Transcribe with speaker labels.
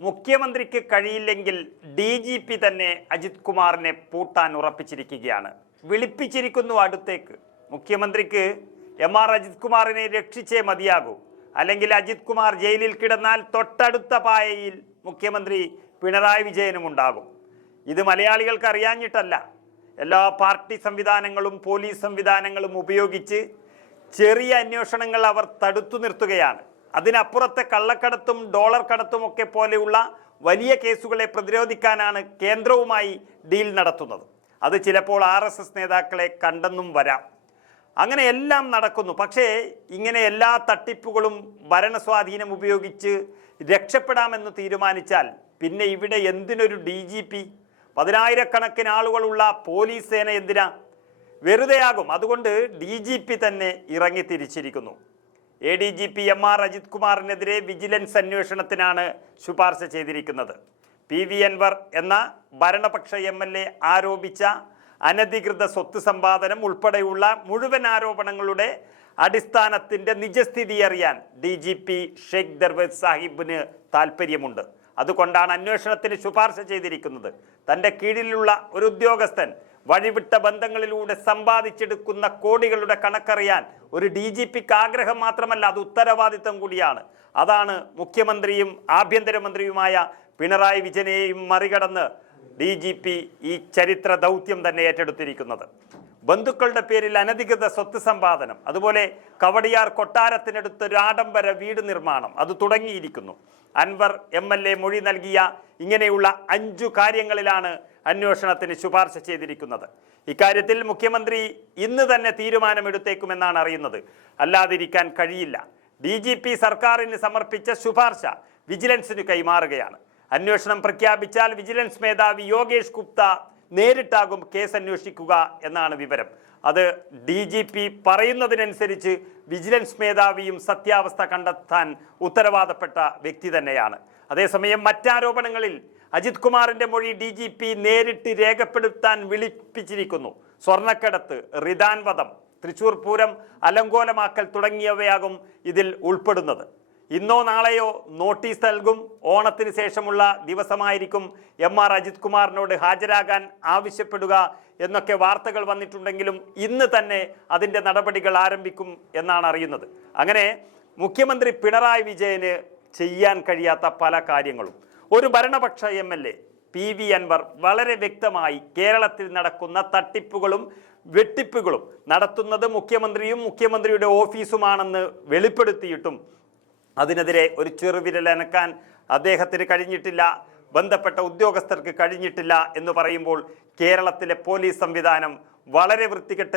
Speaker 1: മുഖ്യമന്ത്രിക്ക് കഴിയില്ലെങ്കിൽ D G P തന്നെ അജിത് കുമാറിനെ പൂട്ടാൻ ഉറപ്പിച്ചിരിക്കുകയാണ്. വിളിപ്പിച്ചിരിക്കുന്നു അടുത്തേക്ക്. മുഖ്യമന്ത്രിക്ക് എം ആർ അജിത് കുമാറിനെ രക്ഷിച്ചേ മതിയാകൂ. അല്ലെങ്കിൽ അജിത് കുമാർ ജയിലിൽ കിടന്നാൽ തൊട്ടടുത്ത പായയിൽ മുഖ്യമന്ത്രി പിണറായി വിജയനും ഉണ്ടാകും. ഇത് മലയാളികൾക്ക് അറിയാഞ്ഞിട്ടല്ല. എല്ലാ പാർട്ടി സംവിധാനങ്ങളും പോലീസ് സംവിധാനങ്ങളും ഉപയോഗിച്ച് ചെറിയ അന്വേഷണങ്ങൾ അവർ തടുത്തു നിർത്തുകയാണ്. അതിനപ്പുറത്തെ കള്ളക്കടത്തും ഡോളർ കടത്തും ഒക്കെ പോലെയുള്ള വലിയ കേസുകളെ പ്രതിരോധിക്കാനാണ് കേന്ദ്രവുമായി ഡീൽ നടത്തുന്നത്. അത് ചിലപ്പോൾ ആർ എസ് എസ് നേതാക്കളെ കണ്ടെന്നും വരാം. അങ്ങനെ എല്ലാം നടക്കുന്നു. പക്ഷേ ഇങ്ങനെ എല്ലാ തട്ടിപ്പുകളും ഭരണസ്വാധീനം ഉപയോഗിച്ച് രക്ഷപ്പെടാമെന്ന് തീരുമാനിച്ചാൽ പിന്നെ ഇവിടെ എന്തിനൊരു ഡി ജി പി? പതിനായിരക്കണക്കിന് ആളുകളുള്ള പോലീസ് സേന എന്തിനാ? വെറുതെയാകും. അതുകൊണ്ട് ഡി ജി പി തന്നെ ഇറങ്ങി തിരിച്ചിരിക്കുന്നു. A D G P M R Ajith കുമാറിനെതിരെ vigilance അന്വേഷണത്തിനാണ് ശുപാർശ ചെയ്തിരിക്കുന്നത്. പി വി അൻവർ എന്ന ഭരണപക്ഷ എം എൽ എ ആരോപിച്ച അനധികൃത സ്വത്ത് സമ്പാദനം ഉൾപ്പെടെയുള്ള മുഴുവൻ ആരോപണങ്ങളുടെ അടിസ്ഥാനത്തിന്റെ നിജസ്ഥിതി അറിയാൻ D G P Sheikh Darvesh സാഹിബിന് താല്പര്യമുണ്ട് അതുകൊണ്ടാണ് അന്വേഷണത്തിന് ശുപാർശ ചെയ്തിരിക്കുന്നത്. തന്റെ കീഴിലുള്ള ഒരു ഉദ്യോഗസ്ഥൻ വഴിവിട്ട ബന്ധങ്ങളിലൂടെ സമ്പാദിച്ചെടുക്കുന്ന കോടികളുടെ കണക്കറിയാൻ ഒരു ഡി ജി പിക്ക് ആഗ്രഹം മാത്രമല്ല അത് ഉത്തരവാദിത്തം കൂടിയാണ്. അതാണ് മുഖ്യമന്ത്രിയും ആഭ്യന്തരമന്ത്രിയുമായ പിണറായി വിജയനെയും മറികടന്ന് ഡി ഈ ചരിത്ര ദൗത്യം തന്നെ ഏറ്റെടുത്തിരിക്കുന്നത്. ബന്ധുക്കളുടെ പേരിൽ അനധികൃത സ്വത്ത് സമ്പാദനം അതുപോലെ കവടിയാർ കൊട്ടാരത്തിനടുത്ത് ഒരു ആഡംബര വീട് നിർമ്മാണം അത് തുടങ്ങിയിരിക്കുന്നു. അൻവർ എം എൽ എ മൊഴി നൽകിയ ഇങ്ങനെയുള്ള അഞ്ചു കാര്യങ്ങളിലാണ് അന്വേഷണത്തിന് ശുപാർശ ചെയ്തിരിക്കുന്നത്. ഇക്കാര്യത്തിൽ മുഖ്യമന്ത്രി ഇന്ന് തന്നെ തീരുമാനമെടുത്തേക്കുമെന്നാണ് അറിയുന്നത്. അല്ലാതിരിക്കാൻ കഴിയില്ല. ഡി ജി പി സർക്കാരിന് സമർപ്പിച്ച ശുപാർശ വിജിലൻസിന് കൈമാറുകയാണ്. അന്വേഷണം പ്രഖ്യാപിച്ചാൽ വിജിലൻസ് മേധാവി യോഗേഷ് ഗുപ്ത നേരിട്ടാകും കേസ് അന്വേഷിക്കുക എന്നാണ് വിവരം. അത് ഡി ജി പി പറയുന്നതിനനുസരിച്ച് വിജിലൻസ് മേധാവിയും സത്യാവസ്ഥ കണ്ടെത്താൻ ഉത്തരവാദപ്പെട്ട വ്യക്തി തന്നെയാണ്. അതേസമയം മറ്റാരോപണങ്ങളിൽ അജിത് കുമാറിന്റെ മൊഴി ഡി ജി പി നേരിട്ട് രേഖപ്പെടുത്താൻ വിളിപ്പിച്ചിരിക്കുന്നു. സ്വർണക്കടത്ത് റിദാൻവധം തൃശൂർ പൂരം അലങ്കോലമാക്കൽ തുടങ്ങിയവയാകും ഇതിൽ ഉൾപ്പെടുന്നത്. ഇന്നോ നാളെയോ നോട്ടീസ് നൽകും. ഓണത്തിന് ശേഷമുള്ള ദിവസമായിരിക്കും എം ആർ അജിത് കുമാറിനോട് ഹാജരാകാൻ ആവശ്യപ്പെടുക എന്നൊക്കെ വാർത്തകൾ വന്നിട്ടുണ്ടെങ്കിലും ഇന്ന് തന്നെ അതിന്റെ നടപടികൾ ആരംഭിക്കും എന്നാണ് അറിയുന്നത്. അങ്ങനെ മുഖ്യമന്ത്രി പിണറായി വിജയന് ചെയ്യാൻ കഴിയാത്ത പല കാര്യങ്ങളും. ഒരു ഭരണപക്ഷ M L A P V Anvar വളരെ വ്യക്തമായി കേരളത്തിൽ നടക്കുന്ന തട്ടിപ്പുകളും വെട്ടിപ്പുകളും നടത്തുന്നത് മുഖ്യമന്ത്രിയും മുഖ്യമന്ത്രിയുടെ ഓഫീസുമാണെന്ന് വെളിപ്പെടുത്തിയിട്ടും അതിനെതിരെ ഒരു ചെറുവിരലനക്കാൻ അദ്ദേഹത്തിന് കഴിഞ്ഞിട്ടില്ല ബന്ധപ്പെട്ട ഉദ്യോഗസ്ഥർക്ക് കഴിഞ്ഞിട്ടില്ല എന്ന് പറയുമ്പോൾ കേരളത്തിലെ പോലീസ് സംവിധാനം വളരെ വൃത്തികെട്ട